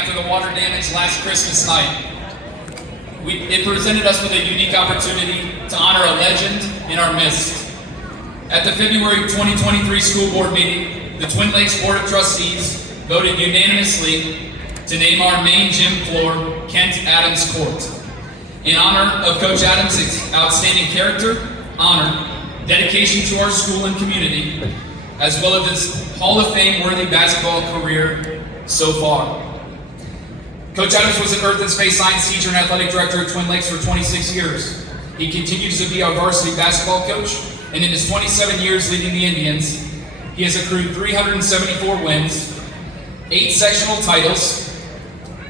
after the water damage last Christmas night. It presented us with a unique opportunity to honor a legend in our midst. At the February 2023 school board meeting, the Twin Lakes Board of Trustees voted unanimously to name our main gym floor Kent Adams Court, in honor of Coach Adams' outstanding character, honor, dedication to our school and community, as well as his Hall of Fame-worthy basketball career so far. Coach Adams was an Earth and Space Science teacher and athletic director at Twin Lakes for 26 years. He continues to be our varsity basketball coach, and in his 27 years leading the Indians, he has accrued 374 wins, 8 sectional titles,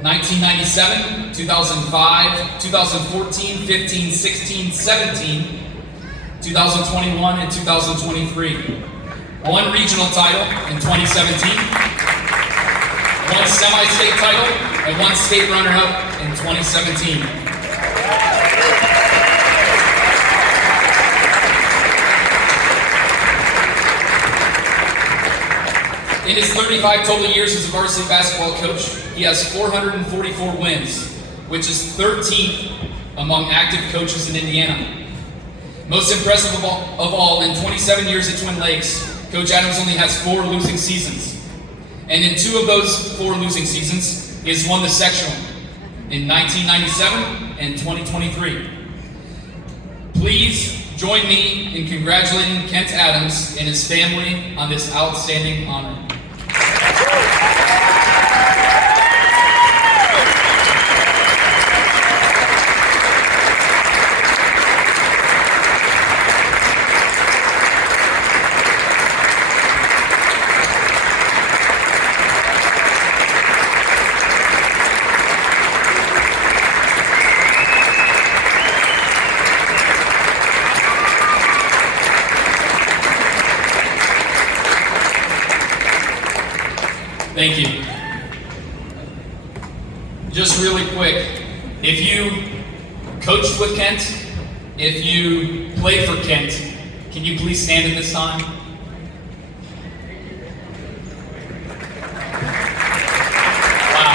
1997, 2005, 2014, 15, 16, 17, 2021, and 2023. 1 regional title in 2017, 1 semi-state title, and 1 state runner-up in 2017. In his 35 total years as a varsity basketball coach, he has 444 wins, which is 13th among active coaches in Indiana. Most impressive of all, in 27 years at Twin Lakes, Coach Adams only has 4 losing seasons. And in 2 of those 4 losing seasons, he has won the sectional in 1997 and 2023. Please join me in congratulating Kent Adams and his family on this outstanding honor. Thank you. Just really quick, if you coached with Kent, if you played for Kent, can you please stand at this time? Wow.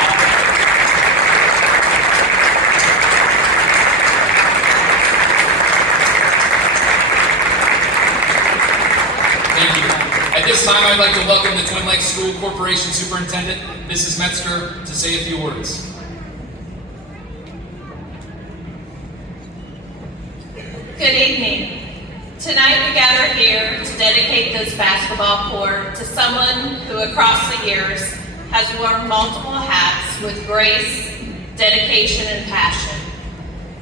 Thank you. At this time, I'd like to welcome the Twin Lakes School Corporation Superintendent, Mrs. Metzger, to say a few words. Good evening. Tonight we gather here to dedicate this basketball court to someone who across the years has worn multiple hats with grace, dedication, and passion.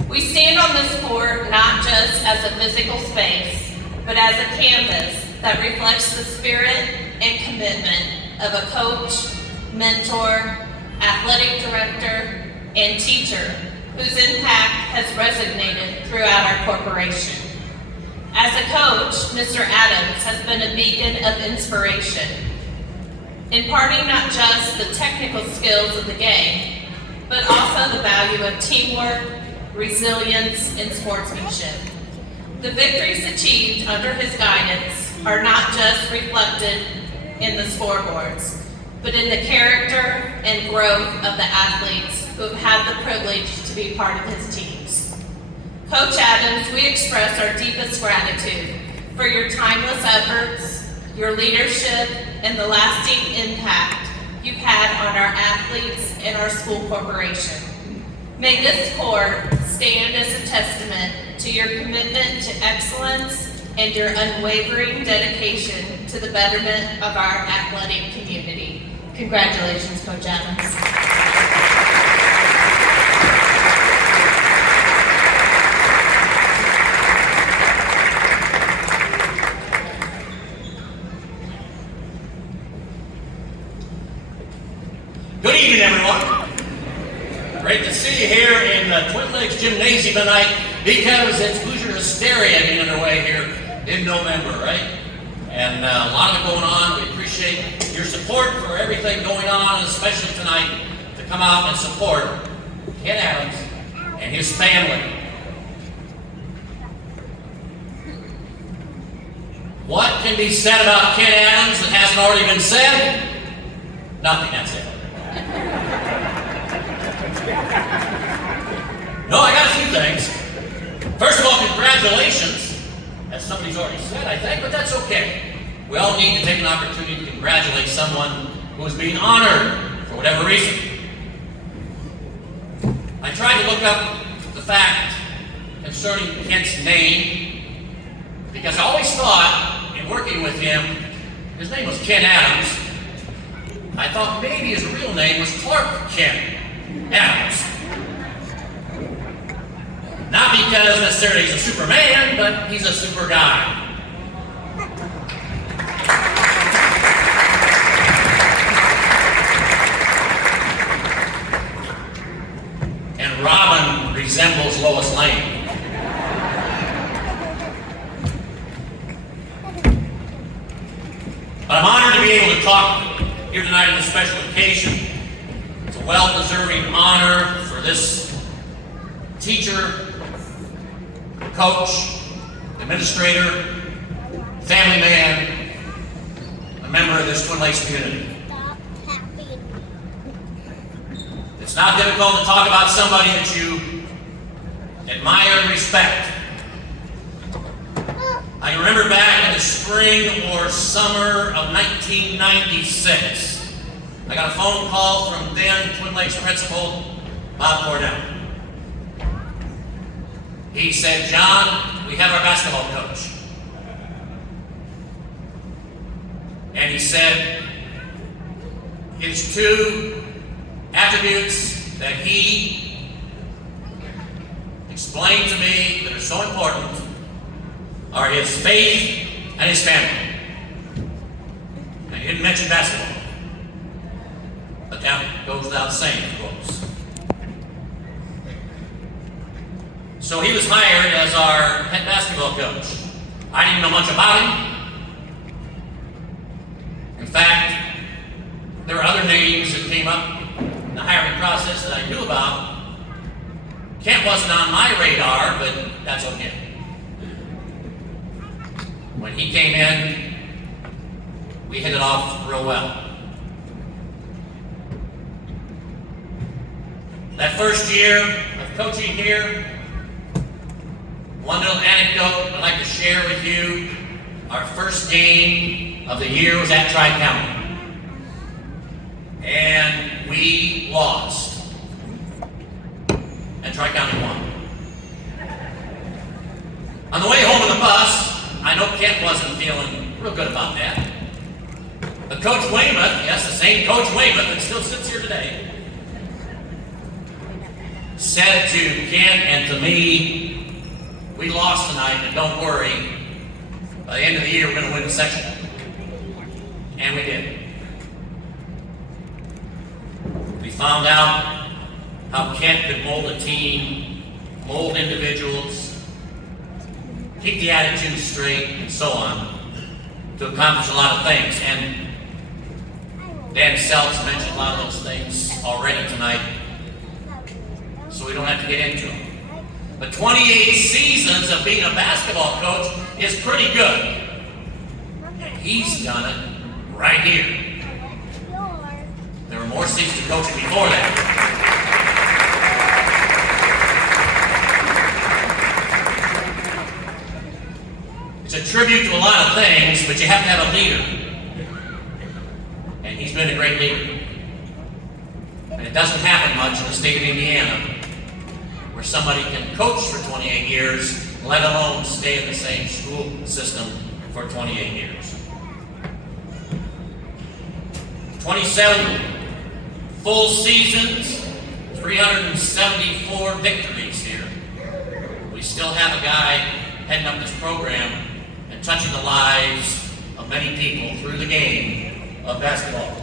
We stand on this court not just as a physical space, but as a canvas that reflects the spirit and commitment of a coach, mentor, athletic director, and teacher whose impact has resonated throughout our corporation. As a coach, Mr. Adams has been a beacon of inspiration, imparting not just the technical skills of the game, but also the value of teamwork, resilience, and sportsmanship. The victories achieved under his guidance are not just reflected in the scoreboards, but in the character and growth of the athletes who have had the privilege to be part of his teams. Coach Adams, we express our deepest gratitude for your timeless efforts, your leadership, and the lasting impact you've had on our athletes and our school corporation. May this court stand as a testament to your commitment to excellence and your unwavering dedication to the betterment of our athletic community. Congratulations, Coach Adams. Good evening, everyone. Great to see you here in the Twin Lakes Gymnasium tonight because it's Hoosier Hysteria getting underway here in November, right? And a lot of it going on. We appreciate your support for everything going on, and especially tonight to come out and support Kent Adams and his family. What can be said about Kent Adams that hasn't already been said? Nothing, that's it. thing, but that's okay. We all need to take an opportunity to congratulate someone who is being honored for whatever reason. I tried to look up the fact concerning Kent's name because I always thought, in working with him, his name was Ken Adams. I thought maybe his real name was Clark Kent Adams. Not because necessarily he's a Superman, but he's a super guy. And Robin resembles Lois Lane. But I'm honored to be able to talk here tonight on this special occasion. It's a well-deserving honor for this teacher, coach, administrator, family man, a member of this Twin Lakes community. It's not difficult to talk about somebody that you admire and respect. I can remember back in the spring or summer of 1996, I got a phone call from then Twin Lakes principal Bob Cordell. He said, "John, we have our basketball coach." And he said, his two attributes that he explained to me that are so important are his faith and his family. And he didn't mention basketball. But that goes without saying, of course. So he was hired as our head basketball coach. I didn't know much about him. In fact, there were other names that came up in the hiring process that I knew about. Kent wasn't on my radar, but that's okay. When he came in, we hit it off real well. That first year of coaching here, one little anecdote I'd like to share with you. Our first game of the year was at Tri-County. And we lost. And Tri-County won. On the way home on the bus, I know Kent wasn't feeling real good about that. But Coach Weymouth, yes, the same Coach Weymouth that still sits here today, said to Kent and to me, "We lost tonight, but don't worry. By the end of the year, we're going to win the section." And we did. We found out how Kent could mold a team, mold individuals, keep the attitude straight, and so on, to accomplish a lot of things. And Dan Seltz mentioned a lot of those things already tonight, so we don't have to get into them. But 28 seasons of being a basketball coach is pretty good. And he's done it right here. There were more seasons of coaching before that. It's a tribute to a lot of things, but you have to have a leader. And he's been a great leader. And it doesn't happen much in the state of Indiana where somebody can coach for 28 years, let alone stay in the same school system for 28 years. 27 full seasons, 374 victories here. We still have a guy heading up this program and touching the lives of many people through the game of basketball.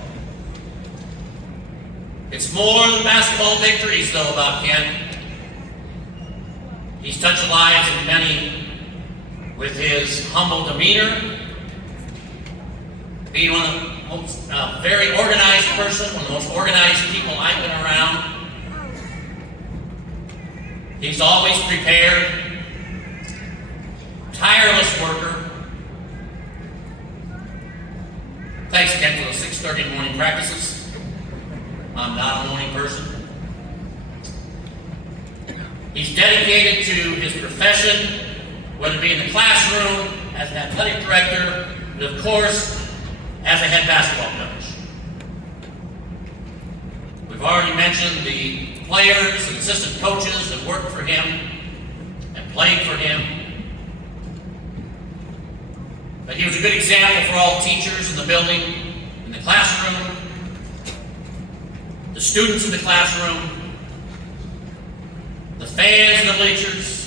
It's more than basketball victories, though, about Ken. He's touched the lives of many with his humble demeanor, being one of the most very organized person, one of the most organized people I've been around. He's always prepared, tireless worker. Thanks, Ken, for those 6:30 morning practices. I'm not a morning person. He's dedicated to his profession, whether it be in the classroom as an athletic director, and of course, as a head basketball coach. We've already mentioned the players and assistant coaches that worked for him and played for him. But he was a good example for all teachers in the building, in the classroom, the students in the classroom, the fans in the bleachers,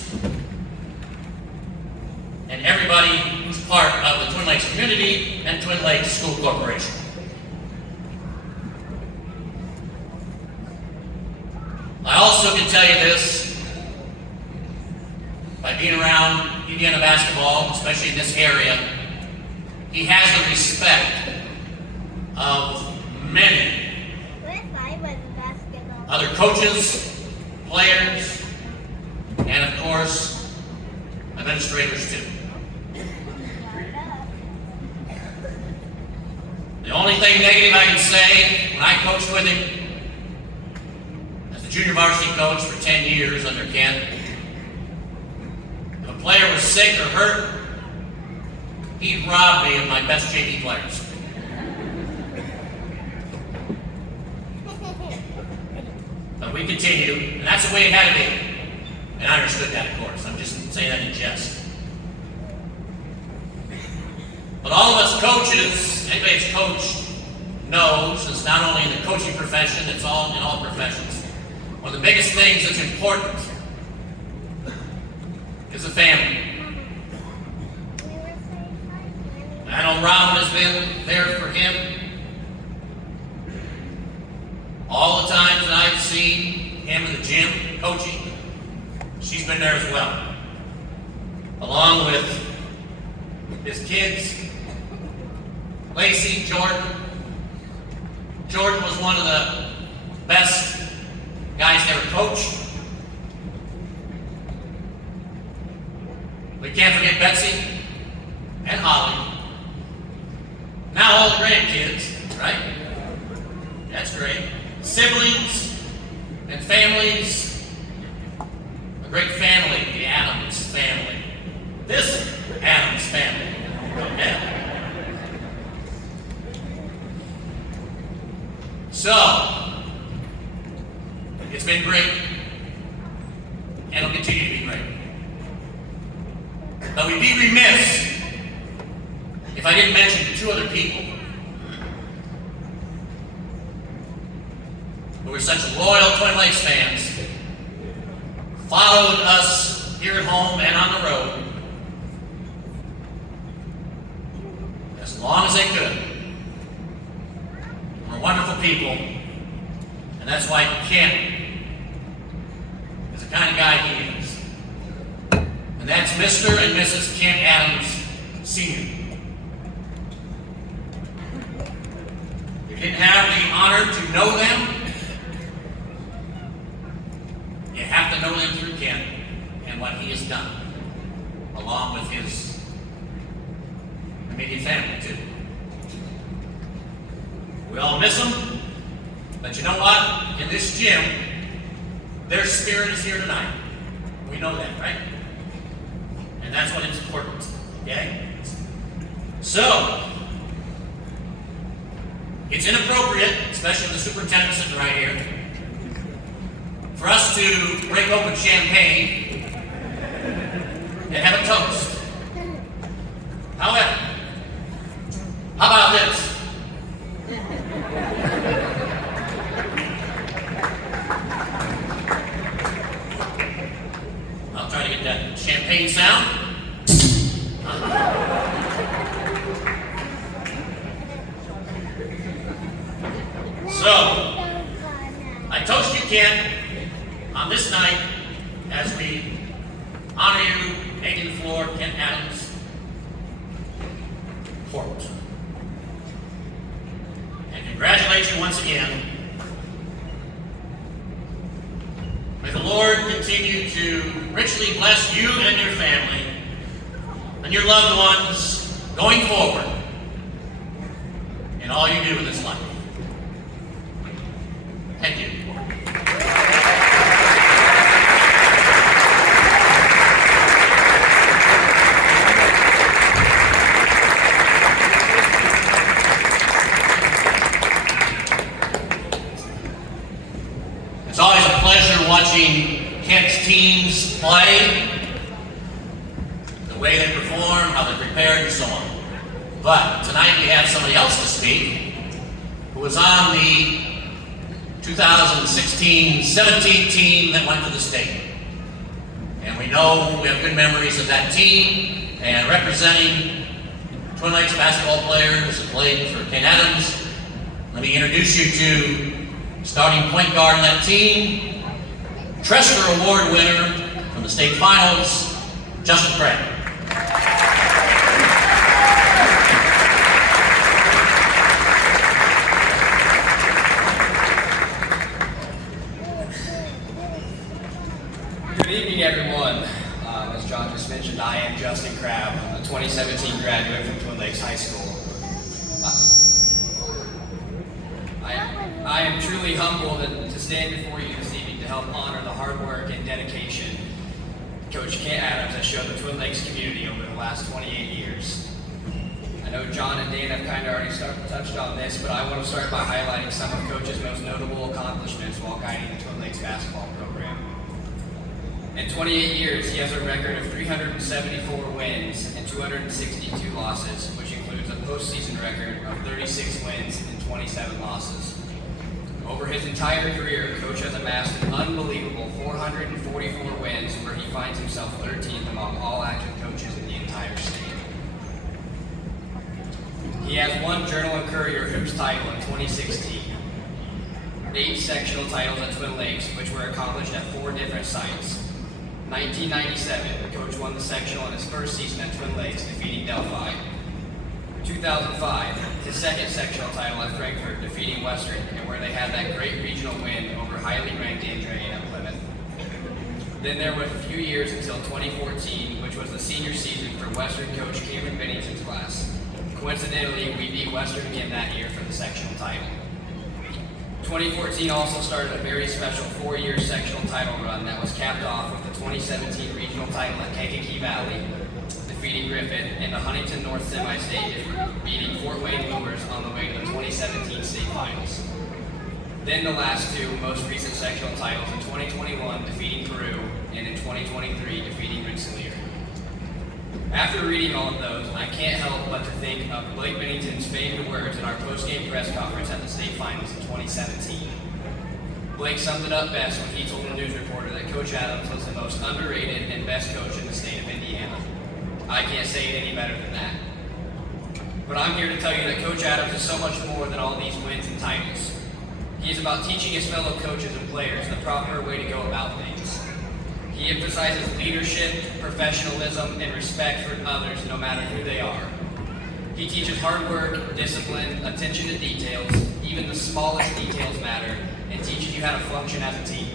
and everybody who's part of the Twin Lakes community and Twin Lakes School Corporation. I also can tell you this, by being around Indiana basketball, especially in this area, he has the respect of many other coaches, players, and of course, administrators too. The only thing negative I can say, when I coached with him as the junior varsity coach for 10 years under Ken, if a player was sick or hurt, he'd rob me of my best JV players. But we continued, and that's the way it had to be. And I understood that, of course. I'm just saying that in jest. But all of us coaches, anybody that's coached knows, it's not only in the coaching profession, it's all in all professions. One of the biggest things that's important is the family. I know Robin has been there for him all the times that I've seen him in the gym coaching. She's been there as well, along with his kids, Lacey, Jordan. Jordan was one of the best guys to ever coach. We can't forget Betsy and Holly. Now all the grandkids, right? That's great. Siblings and families. A great family, the Adams family. This Adams family. Okay? So, it's been great, and it'll continue to be great. But we'd be remiss if I didn't mention two other people who were such loyal Twin Lakes fans, followed us here at home and on the road as long as they could. We're wonderful people, and that's why Ken is the kind of guy he is. And that's Mr. and Mrs. Ken Adams, Sr. You didn't have the honor to know them. You have to know them through Ken and what he has done, along with his immediate family, too. We all miss them, but you know what? In this gym, their spirit is here tonight. We know that, right? And that's what is important, okay? So, it's inappropriate, especially with the superintendent sitting right here, for us to break open champagne and have a toast. However, how about this? I'll try to get that champagne sound. So, I toast you, Ken, on this night as we honor you, taking the floor, Ken Adams Court. And congratulate you once again. May the Lord continue to richly bless you and your family and your loved ones going forward in all you do in this life. Thank you. watching Kent's teams play, the way they perform, how they're prepared, and so on. But tonight we have somebody else to speak who was on the 2016-17 team that went to the state. And we know we have good memories of that team, and representing Twin Lakes basketball players who played for Kent Adams. Let me introduce you to starting point guard on that team, Tresker Award winner from the state finals, Justin Craig. Good evening, everyone. As John just mentioned, I am Justin Crabb, a 2017 graduate from Twin Lakes High School. I am truly humbled to stand before you this evening to help honor the hard work and dedication Coach Kent Adams has shown the Twin Lakes community over the last 28 years. I know John and Dan have kind of already touched on this, but I want to start by highlighting some of Coach's most notable accomplishments while guiding the Twin Lakes basketball program. In 28 years, he has a record of 374 wins and 262 losses, which includes a postseason record of 36 wins and 27 losses. Over his entire career, Coach has amassed an unbelievable 444 wins, where he finds himself 13th among all active coaches in the entire state. He has won Journal and Courier Hoops title in 2016, 8 sectional titles at Twin Lakes, which were accomplished at 4 different sites. 1997, Coach won the sectional in his first season at Twin Lakes, defeating Delphi. 2005, his second sectional title at Frankfort, defeating Western, and where they had that great regional win over highly ranked Andrea at Plymouth. Then there was a few years until 2014, which was the senior season for Western coach Cameron Bennington's class. Coincidentally, we beat Western again that year for the sectional title. 2014 also started a very special 4-year sectional title run that was capped off with the 2017 regional title at Kankakee Valley, defeating Griffin, and the Huntington North Semi-State, beating Fort Wayne Boomers on the way to the 2017 state finals. Then the last 2 most recent sectional titles in 2021, defeating Peru, and in 2023, defeating Rensselaer. After reading all of those, I can't help but to think of Blake Bennington's famed words in our post-game press conference at the state finals in 2017. Blake summed it up best when he told a news reporter that Coach Adams was the most underrated and best coach in the state of Indiana. I can't say it any better than that. But I'm here to tell you that Coach Adams is so much more than all these wins and titles. He is about teaching his fellow coaches and players the proper way to go about things. He emphasizes leadership, professionalism, and respect for others no matter who they are. He teaches hard work, discipline, attention to details, even the smallest details matter, and teaches you how to function as a team.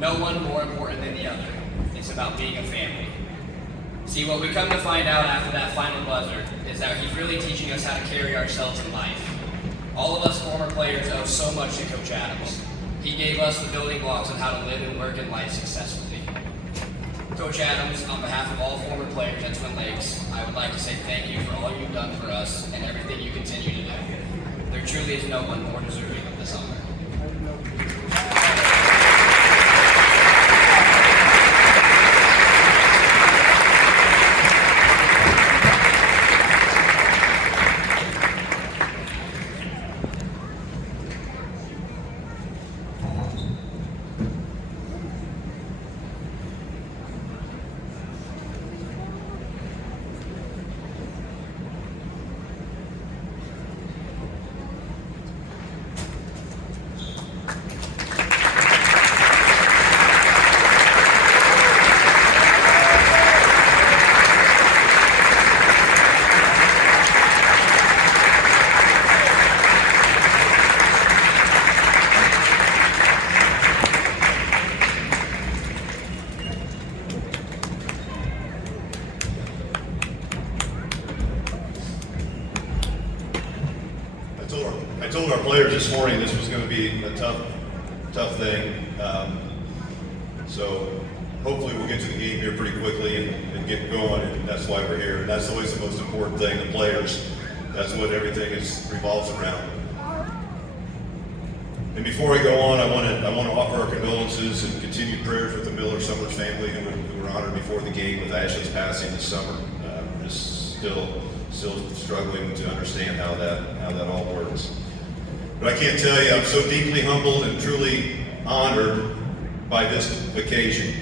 No one more important than the other. It's about being a family. See, what we come to find out after that final buzzer is that he's really teaching us how to carry ourselves in life. All of us former players owe so much to Coach Adams. He gave us the building blocks on how to live and work in life successfully. Coach Adams, on behalf of all former players at Twin Lakes, I would like to say thank you for all you've done for us and everything you continue to do. There truly is no one more deserving of this honor. I told our players this morning this was going to be a tough thing. So hopefully we'll get to the game here pretty quickly and get going, and that's why we're here. And that's always the most important thing, the players. That's what everything revolves around. And before I go on, I want to offer our condolences and continued prayers with the Miller Summers family who were honored before the game with Ashley's passing this summer. Just still struggling to understand how that all works. But I can't tell you, I'm so deeply humbled and truly honored by this occasion.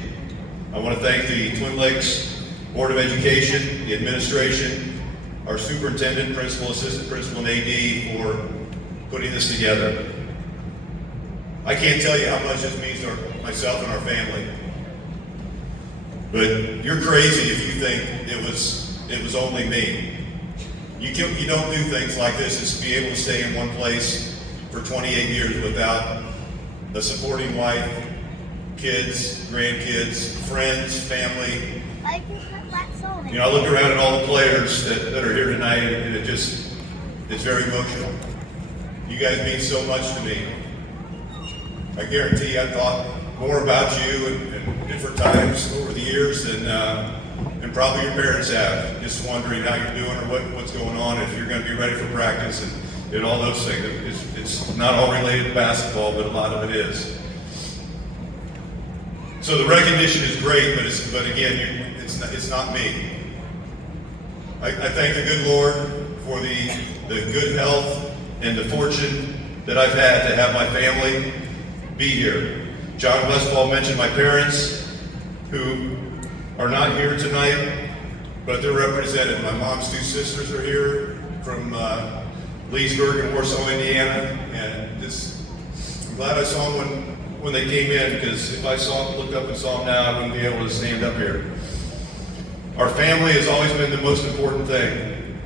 I want to thank the Twin Lakes Board of Education, the administration, our superintendent, principal, assistant principal, and AD for putting this together. I can't tell you how much this means to myself and our family. But you're crazy if you think it was only me. You don't do things like this, is to be able to stay in one place for 28 years without a supporting wife, kids, grandkids, friends, family. You know, I look around at all the players that are here tonight, and it's very emotional. You guys mean so much to me. I guarantee I thought more about you in different times over the years than probably your parents have, just wondering how you're doing or what's going on, if you're going to be ready for practice and all those things. It's not all related to basketball, but a lot of it is. So the recognition is great, but again, it's not me. I thank the good Lord for the good health and the fortune that I've had to have my family be here. John Westfall mentioned my parents, who are not here tonight, but they're represented. My mom's two sisters are here from Leesburg and Warsaw, Indiana, and I'm glad I saw them when they came in, because if I looked up and saw them now, I wouldn't be able to stand up here. Our family has always been the most important thing,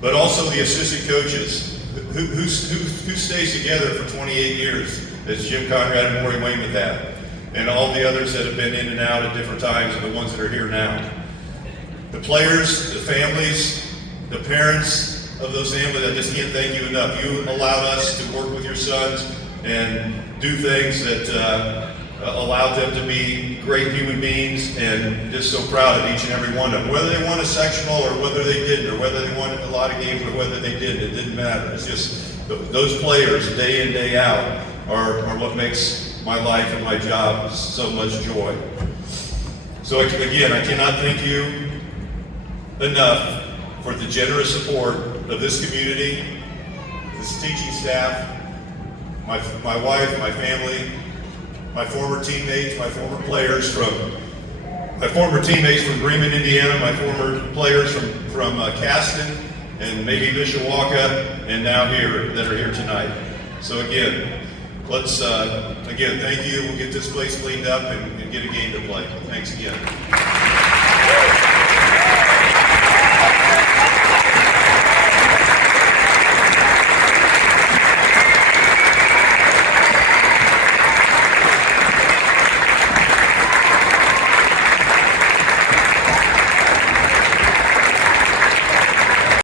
but also the assistant coaches who stays together for 28 years, as Jim Conrad and Maury Weymouth have, and all the others that have been in and out at different times, and the ones that are here now. The players, the families, the parents of those families, I just can't thank you enough. You allowed us to work with your sons and do things that allowed them to be great human beings, and just so proud of each and every one of them. Whether they won a sectional or whether they didn't, or whether they won a lot of games or whether they didn't, it didn't matter. It's just those players, day in, day out, are what makes my life and my job so much joy. So again, I cannot thank you enough for the generous support of this community, this teaching staff, my wife, my family, my former teammates, my former teammates from Bremen, Indiana, my former players from Caston and maybe Mishawaka, and now that are here tonight. So again, let's thank you. We'll get this place cleaned up and get a game to play. Thanks again.